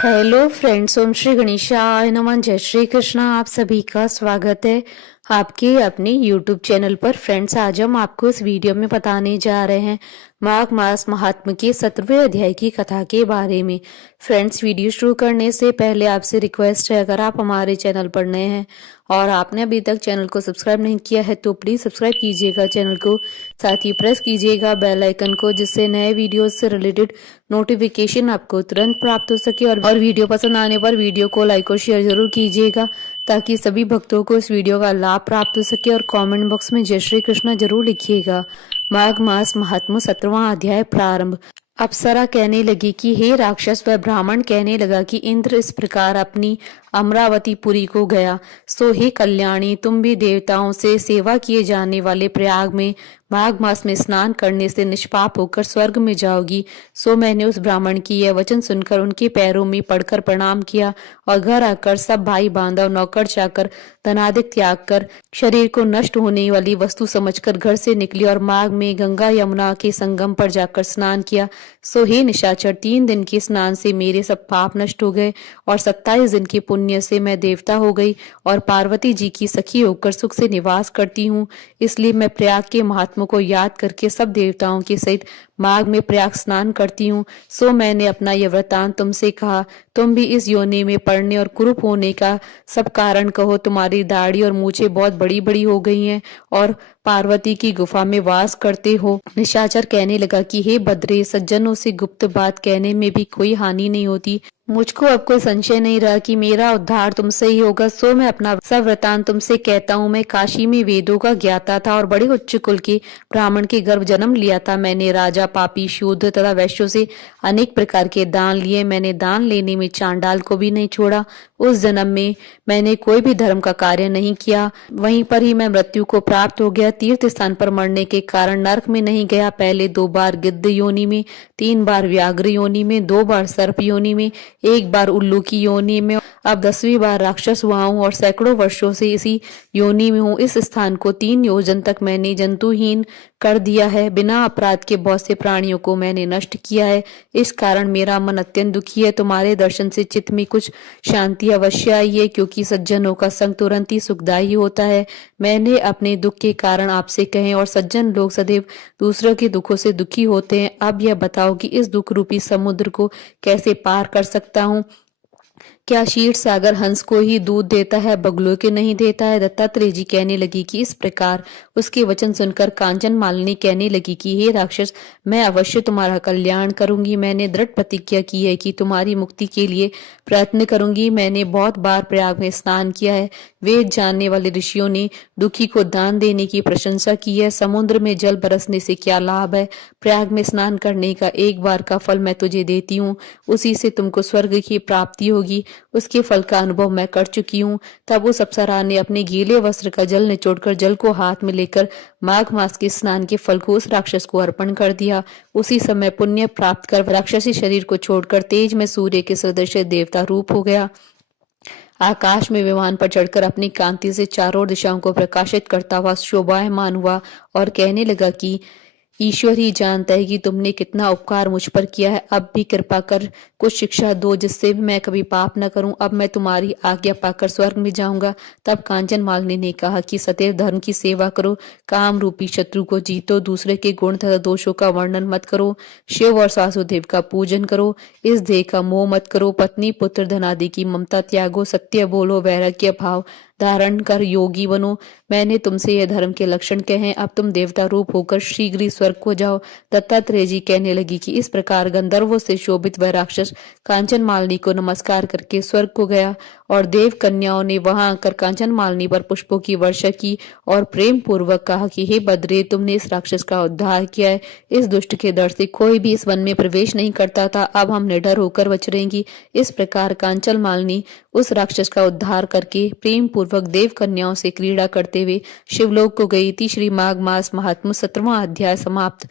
Hello friends, ओम श्री गणेशाय नमः। जय श्री कृष्णा। आप सभी का स्वागत है आपके अपने यूट्यूब चैनल पर। फ्रेंड्स, आज हम आपको इस वीडियो में बताने जा रहे हैं माघ मास महात्म के 17वें अध्याय की कथा के बारे में। फ्रेंड्स, वीडियो शुरू करने से पहले आपसे रिक्वेस्ट है, अगर आप हमारे चैनल पर नए हैं और आपने अभी तक चैनल को सब्सक्राइब नहीं किया है तो प्लीज सब्सक्राइब कीजिएगा चैनल को, साथ ही प्रेस कीजिएगा बेल आइकन को, जिससे नए वीडियोस से रिलेटेड नोटिफिकेशन आपको तुरंत प्राप्त हो सके। और वीडियो पसंद आने पर वीडियो को लाइक और शेयर जरूर कीजिएगा, ताकि सभी भक्तों को इस वीडियो का लाभ प्राप्त हो सके। और कमेंट बॉक्स में जय श्री कृष्ण जरूर लिखिएगा। माघ मास महात्म 17वां अध्याय प्रारंभ। अप्सरा कहने लगी कि हे राक्षस, वह ब्राह्मण कहने लगा कि इंद्र इस प्रकार अपनी अमरावतीपुरी को गया, सो हे कल्याणी, तुम भी देवताओं से सेवा किए जाने वाले प्रयाग में माघ मास में स्नान करने से निष्पाप होकर स्वर्ग में जाओगी। सो मैंने उस ब्राह्मण की यह वचन सुनकर उनके पैरों में पड़कर प्रणाम किया और घर आकर सब भाई बांधव, नौकर चाकर, धनादिक त्याग कर शरीर को नष्ट होने वाली वस्तु समझकर घर से निकली और माघ में गंगा यमुना के संगम पर जाकर स्नान किया। सो हे निशाचर, 3 दिन के स्नान से मेरे सब पाप नष्ट हो गए और 27 दिन के पुण्य से मैं देवता हो गई और पार्वती जी की सखी होकर सुख से निवास करती हूँ। इसलिए मैं प्रयाग के महात्मा को याद करके सब देवताओं के सहित माघ में प्रयाग स्नान करती हूँ। सो मैंने अपना यह वृतांत तुमसे कहा। तुम भी इस योनि में पड़ने और कुरूप होने का सब कारण कहो। तुम्हारी दाढ़ी और मूछें बहुत बड़ी बड़ी हो गई हैं और पार्वती की गुफा में वास करते हो। निशाचर कहने लगा कि हे बद्रे, सज्जनों से गुप्त बात कहने में भी कोई हानि नहीं होती। मुझको अब कोई संशय नहीं रहा कि मेरा उद्धार तुमसे ही होगा। सो मैं अपना सब वृतांत तुमसे कहता हूँ। मैं काशी में वेदों का ज्ञाता था और बड़े उच्च कुल के ब्राह्मण के गर्भ जन्म लिया था। मैंने राजा, पापी, शूद्र तथा वैश्यों से अनेक प्रकार के दान लिए। मैंने दान लेने में चांडाल को भी नहीं छोड़ा। उस जन्म में मैंने कोई भी धर्म का कार्य नहीं किया। वहीं पर ही मैं मृत्यु को प्राप्त हो गया। तीर्थ स्थान पर मरने के कारण नरक में नहीं गया। पहले 2 बार गिद्ध योनि में, 3 बार व्याघ्र योनि में, 2 बार सर्प योनि में, 1 बार उल्लू की योनि में, अब 10वीं बार राक्षस हुआ हूँ और सैकड़ों वर्षों से इसी योनि में हूँ। इस स्थान को 3 योजन तक मैंने जंतुहीन कर दिया है। बिना अपराध के बहुत से प्राणियों को मैंने नष्ट किया है। इस कारण मेरा मन अत्यंत दुखी है। तुम्हारे दर्शन से चित्त में कुछ शांति अवश्य आई है, क्योंकि सज्जनों का संग तुरंत ही सुखदायी होता है। मैंने अपने दुख के कारण आपसे कहे, और सज्जन लोग सदैव दूसरों के दुखों से दुखी होते हैं। अब यह बताओ कि इस दुख रूपी समुद्र को कैसे पार कर सकता हूँ। क्या क्षीर सागर हंस को ही दूध देता है, बगुलों के नहीं देता है? दत्तात्रेय जी कहने लगी कि इस प्रकार उसके वचन सुनकर कांचन मालिनी कहने लगी कि हे राक्षस, मैं अवश्य तुम्हारा कल्याण करूंगी। मैंने दृढ़ प्रतिज्ञा की है कि तुम्हारी मुक्ति के लिए प्रयत्न करूंगी। मैंने बहुत बार प्रयाग में स्नान किया है। वेद जानने वाले ऋषियों ने दुखी को दान देने की प्रशंसा की है। समुद्र में जल बरसने से क्या लाभ है? प्रयाग में स्नान करने का 1 बार का फल मैं तुझे देती हूँ, उसी से तुमको स्वर्ग की प्राप्ति होगी। उसके फल का अनुभव मैं कर चुकी हूँ। तब उस अप्सरा ने अपने गीले वस्त्र का जल निचोड़कर जल को हाथ में लेकर माघ मास के स्नान के फल को उस राक्षस को अर्पण कर दिया। उसी समय पुण्य प्राप्त कर राक्षसी शरीर को छोड़कर तेज में सूर्य के सदृश देवता रूप हो गया। आकाश में विमान पर चढ़कर अपनी कांति से चारों दिशाओं को प्रकाशित करता हुआ शोभायमान हुआ और कहने लगा कि ईश्वर ही जानता है कि तुमने कितना उपकार मुझ पर किया है। अब भी कृपा कर कुछ शिक्षा दो, जिससे मैं कभी पाप न करूं। अब मैं तुम्हारी आज्ञा पाकर स्वर्ग में जाऊंगा। तब कांचन मालिनी ने कहा कि सदैव धर्म की सेवा करो, काम रूपी शत्रु को जीतो, दूसरे के गुण तथा दोषों का वर्णन मत करो, शिव और वासुदेव का पूजन करो, इस देह का मोह मत करो, पत्नी पुत्र धन आदि की ममता त्यागो, सत्य बोलो, वैराग्य भाव धारण कर योगी बनो। मैंने तुमसे यह धर्म के लक्षण कहे हैं। अब तुम देवता रूप होकर शीघ्र ही स्वर्ग को जाओ। दत्तात्रेय जी कहने लगी कि इस प्रकार गंधर्वों से शोभित वह राक्षस कांचन मालिनी को नमस्कार करके स्वर्ग को गया और देव कन्याओं ने वहां आकर कांचन मालिनी पर पुष्पों की वर्षा की और प्रेम पूर्वक कहा कि हे बद्रे, तुमने इस राक्षस का उद्धार किया है। इस दुष्ट के डर से कोई भी इस वन में प्रवेश नहीं करता था। अब हम निडर होकर बचरेंगी। इस प्रकार कांचन मालिनी उस राक्षस का उद्धार करके प्रेम पूर्वक देव कन्याओं से क्रीड़ा करते हुए शिवलोक को गई थी। श्री माघ मास महात्म 17वां अध्याय समाप्त।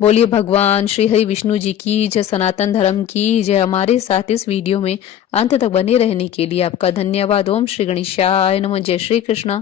बोलिए भगवान श्री हरि विष्णु जी की जय, सनातन धर्म की जय। हमारे साथ इस वीडियो में अंत तक बने रहने के लिए आपका धन्यवाद। ओम श्री गणेशाय नमः। जय श्री कृष्ण।